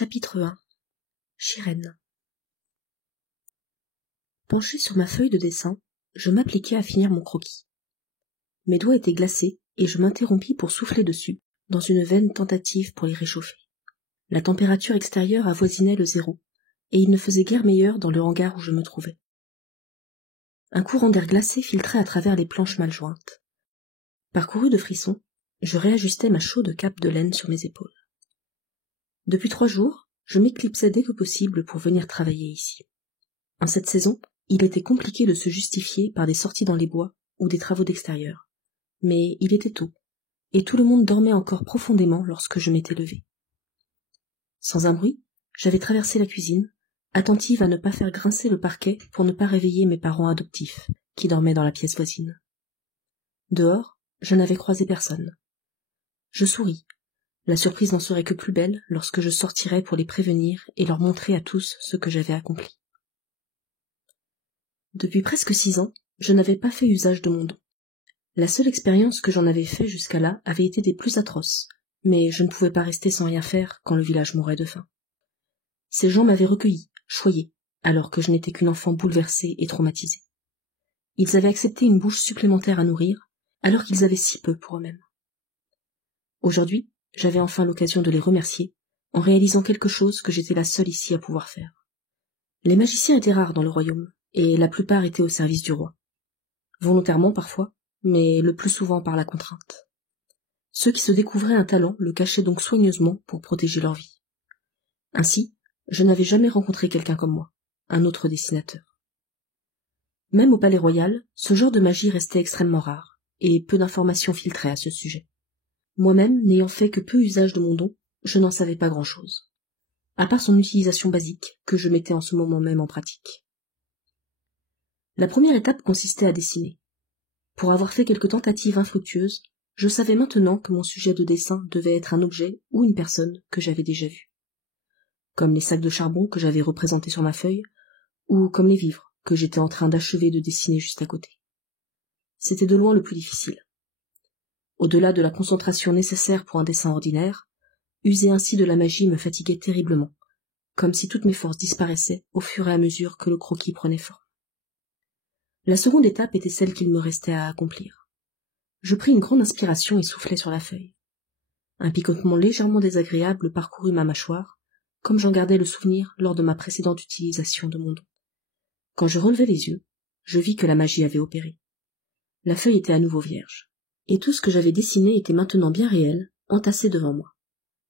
Chapitre 1. Chirène. Penché sur ma feuille de dessin, je m'appliquai à finir mon croquis. Mes doigts étaient glacés et je m'interrompis pour souffler dessus, dans une vaine tentative pour les réchauffer. La température extérieure avoisinait le 0, et il ne faisait guère meilleur dans le hangar où je me trouvais. Un courant d'air glacé filtrait à travers les planches mal jointes. Parcouru de frissons, je réajustais ma chaude cape de laine sur mes épaules. Depuis 3 jours, je m'éclipsais dès que possible pour venir travailler ici. En cette saison, il était compliqué de se justifier par des sorties dans les bois ou des travaux d'extérieur. Mais il était tôt, et tout le monde dormait encore profondément lorsque je m'étais levée. Sans un bruit, j'avais traversé la cuisine, attentive à ne pas faire grincer le parquet pour ne pas réveiller mes parents adoptifs, qui dormaient dans la pièce voisine. Dehors, je n'avais croisé personne. Je souris. La surprise n'en serait que plus belle lorsque je sortirais pour les prévenir et leur montrer à tous ce que j'avais accompli. Depuis presque 6 ans, je n'avais pas fait usage de mon don. La seule expérience que j'en avais fait jusqu'à là avait été des plus atroces, mais je ne pouvais pas rester sans rien faire quand le village mourait de faim. Ces gens m'avaient recueilli, choyé, alors que je n'étais qu'une enfant bouleversée et traumatisée. Ils avaient accepté une bouche supplémentaire à nourrir, alors qu'ils avaient si peu pour eux-mêmes. Aujourd'hui, j'avais enfin l'occasion de les remercier, en réalisant quelque chose que j'étais la seule ici à pouvoir faire. Les magiciens étaient rares dans le royaume, et la plupart étaient au service du roi. Volontairement parfois, mais le plus souvent par la contrainte. Ceux qui se découvraient un talent le cachaient donc soigneusement pour protéger leur vie. Ainsi, je n'avais jamais rencontré quelqu'un comme moi, un autre dessinateur. Même au palais royal, ce genre de magie restait extrêmement rare, et peu d'informations filtraient à ce sujet. Moi-même, n'ayant fait que peu usage de mon don, je n'en savais pas grand-chose, à part son utilisation basique, que je mettais en ce moment même en pratique. La première étape consistait à dessiner. Pour avoir fait quelques tentatives infructueuses, je savais maintenant que mon sujet de dessin devait être un objet ou une personne que j'avais déjà vu. Comme les sacs de charbon que j'avais représentés sur ma feuille, ou comme les vivres que j'étais en train d'achever de dessiner juste à côté. C'était de loin le plus difficile. Au-delà de la concentration nécessaire pour un dessin ordinaire, user ainsi de la magie me fatiguait terriblement, comme si toutes mes forces disparaissaient au fur et à mesure que le croquis prenait forme. La seconde étape était celle qu'il me restait à accomplir. Je pris une grande inspiration et soufflai sur la feuille. Un picotement légèrement désagréable parcourut ma mâchoire, comme j'en gardais le souvenir lors de ma précédente utilisation de mon don. Quand je relevai les yeux, je vis que la magie avait opéré. La feuille était à nouveau vierge, et tout ce que j'avais dessiné était maintenant bien réel, entassé devant moi.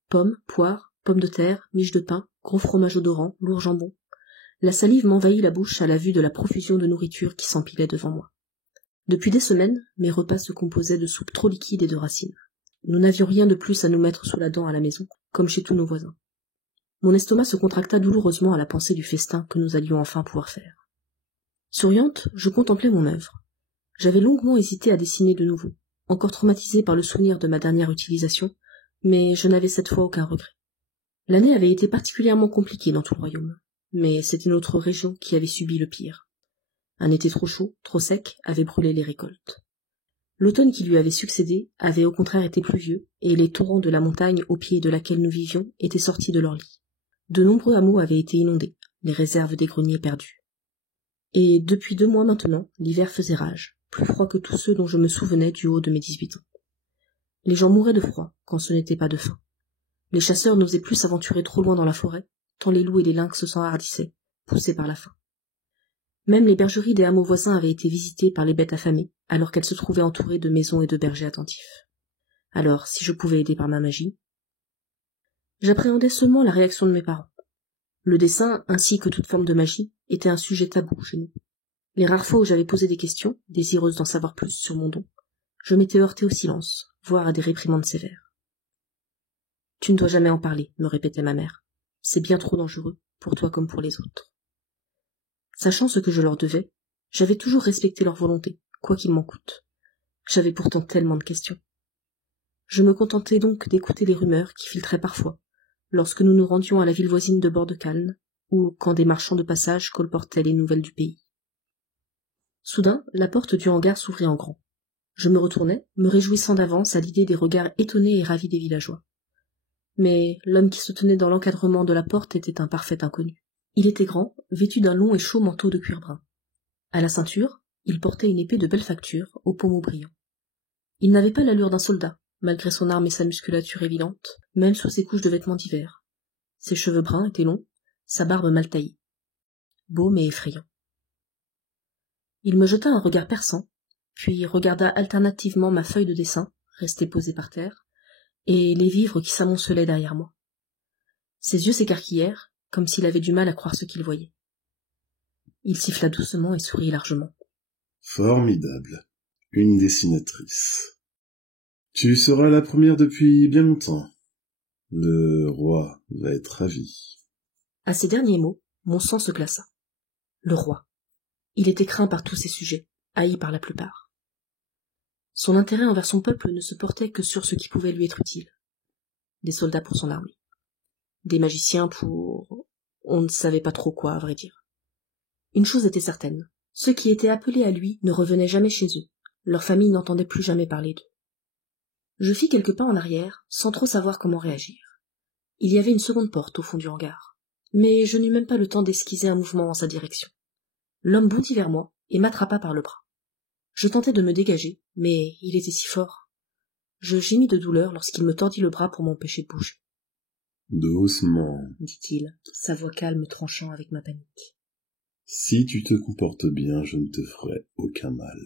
Pommes, poires, pommes de terre, miches de pain, gros fromage odorant, lourd jambon. La salive m'envahit la bouche à la vue de la profusion de nourriture qui s'empilait devant moi. Depuis des semaines, mes repas se composaient de soupe trop liquide et de racines. Nous n'avions rien de plus à nous mettre sous la dent à la maison, comme chez tous nos voisins. Mon estomac se contracta douloureusement à la pensée du festin que nous allions enfin pouvoir faire. Souriante, je contemplais mon œuvre. J'avais longuement hésité à dessiner de nouveau, encore traumatisée par le souvenir de ma dernière utilisation, mais je n'avais cette fois aucun regret. L'année avait été particulièrement compliquée dans tout le royaume, mais c'était notre région qui avait subi le pire. Un été trop chaud, trop sec, avait brûlé les récoltes. L'automne qui lui avait succédé avait au contraire été pluvieux, et les torrents de la montagne au pied de laquelle nous vivions étaient sortis de leur lit. De nombreux hameaux avaient été inondés, les réserves des greniers perdues. Et depuis 2 mois maintenant, l'hiver faisait rage, plus froid que tous ceux dont je me souvenais du haut de mes 18 ans. Les gens mouraient de froid quand ce n'était pas de faim. Les chasseurs n'osaient plus s'aventurer trop loin dans la forêt, tant les loups et les lynx s'enhardissaient, poussés par la faim. Même les bergeries des hameaux voisins avaient été visitées par les bêtes affamées, alors qu'elles se trouvaient entourées de maisons et de bergers attentifs. Alors, si je pouvais aider par ma magie... J'appréhendais seulement la réaction de mes parents. Le dessin, ainsi que toute forme de magie, était un sujet tabou chez nous. Les rares fois où j'avais posé des questions, désireuse d'en savoir plus sur mon don, je m'étais heurtée au silence, voire à des réprimandes sévères. « Tu ne dois jamais en parler, » me répétait ma mère. « C'est bien trop dangereux, pour toi comme pour les autres. » Sachant ce que je leur devais, j'avais toujours respecté leur volonté, quoi qu'il m'en coûte. J'avais pourtant tellement de questions. Je me contentais donc d'écouter les rumeurs qui filtraient parfois, lorsque nous nous rendions à la ville voisine de Bordecalne, ou quand des marchands de passage colportaient les nouvelles du pays. Soudain, la porte du hangar s'ouvrit en grand. Je me retournai, me réjouissant d'avance à l'idée des regards étonnés et ravis des villageois. Mais l'homme qui se tenait dans l'encadrement de la porte était un parfait inconnu. Il était grand, vêtu d'un long et chaud manteau de cuir brun. À la ceinture, il portait une épée de belle facture, aux pommeaux brillants. Il n'avait pas l'allure d'un soldat, malgré son arme et sa musculature évidente, même sous ses couches de vêtements d'hiver. Ses cheveux bruns étaient longs, sa barbe mal taillée. Beau mais effrayant. Il me jeta un regard perçant, puis regarda alternativement ma feuille de dessin, restée posée par terre, et les vivres qui s'amoncelaient derrière moi. Ses yeux s'écarquillèrent, comme s'il avait du mal à croire ce qu'il voyait. Il siffla doucement et sourit largement. Formidable. Une dessinatrice. Tu seras la première depuis bien longtemps. Le roi va être ravi. À ces derniers mots, mon sang se glaça. Le roi. Il était craint par tous ses sujets, haï par la plupart. Son intérêt envers son peuple ne se portait que sur ce qui pouvait lui être utile. Des soldats pour son armée. Des magiciens pour... on ne savait pas trop quoi, à vrai dire. Une chose était certaine. Ceux qui étaient appelés à lui ne revenaient jamais chez eux. Leur famille n'entendait plus jamais parler d'eux. Je fis quelques pas en arrière, sans trop savoir comment réagir. Il y avait une seconde porte au fond du hangar. Mais je n'eus même pas le temps d'esquisser un mouvement en sa direction. L'homme bondit vers moi et m'attrapa par le bras. Je tentai de me dégager, mais il était si fort. Je gémis de douleur lorsqu'il me tordit le bras pour m'empêcher de bouger. Doucement. Dit-il, sa voix calme tranchant avec ma panique. Si tu te comportes bien, je ne te ferai aucun mal.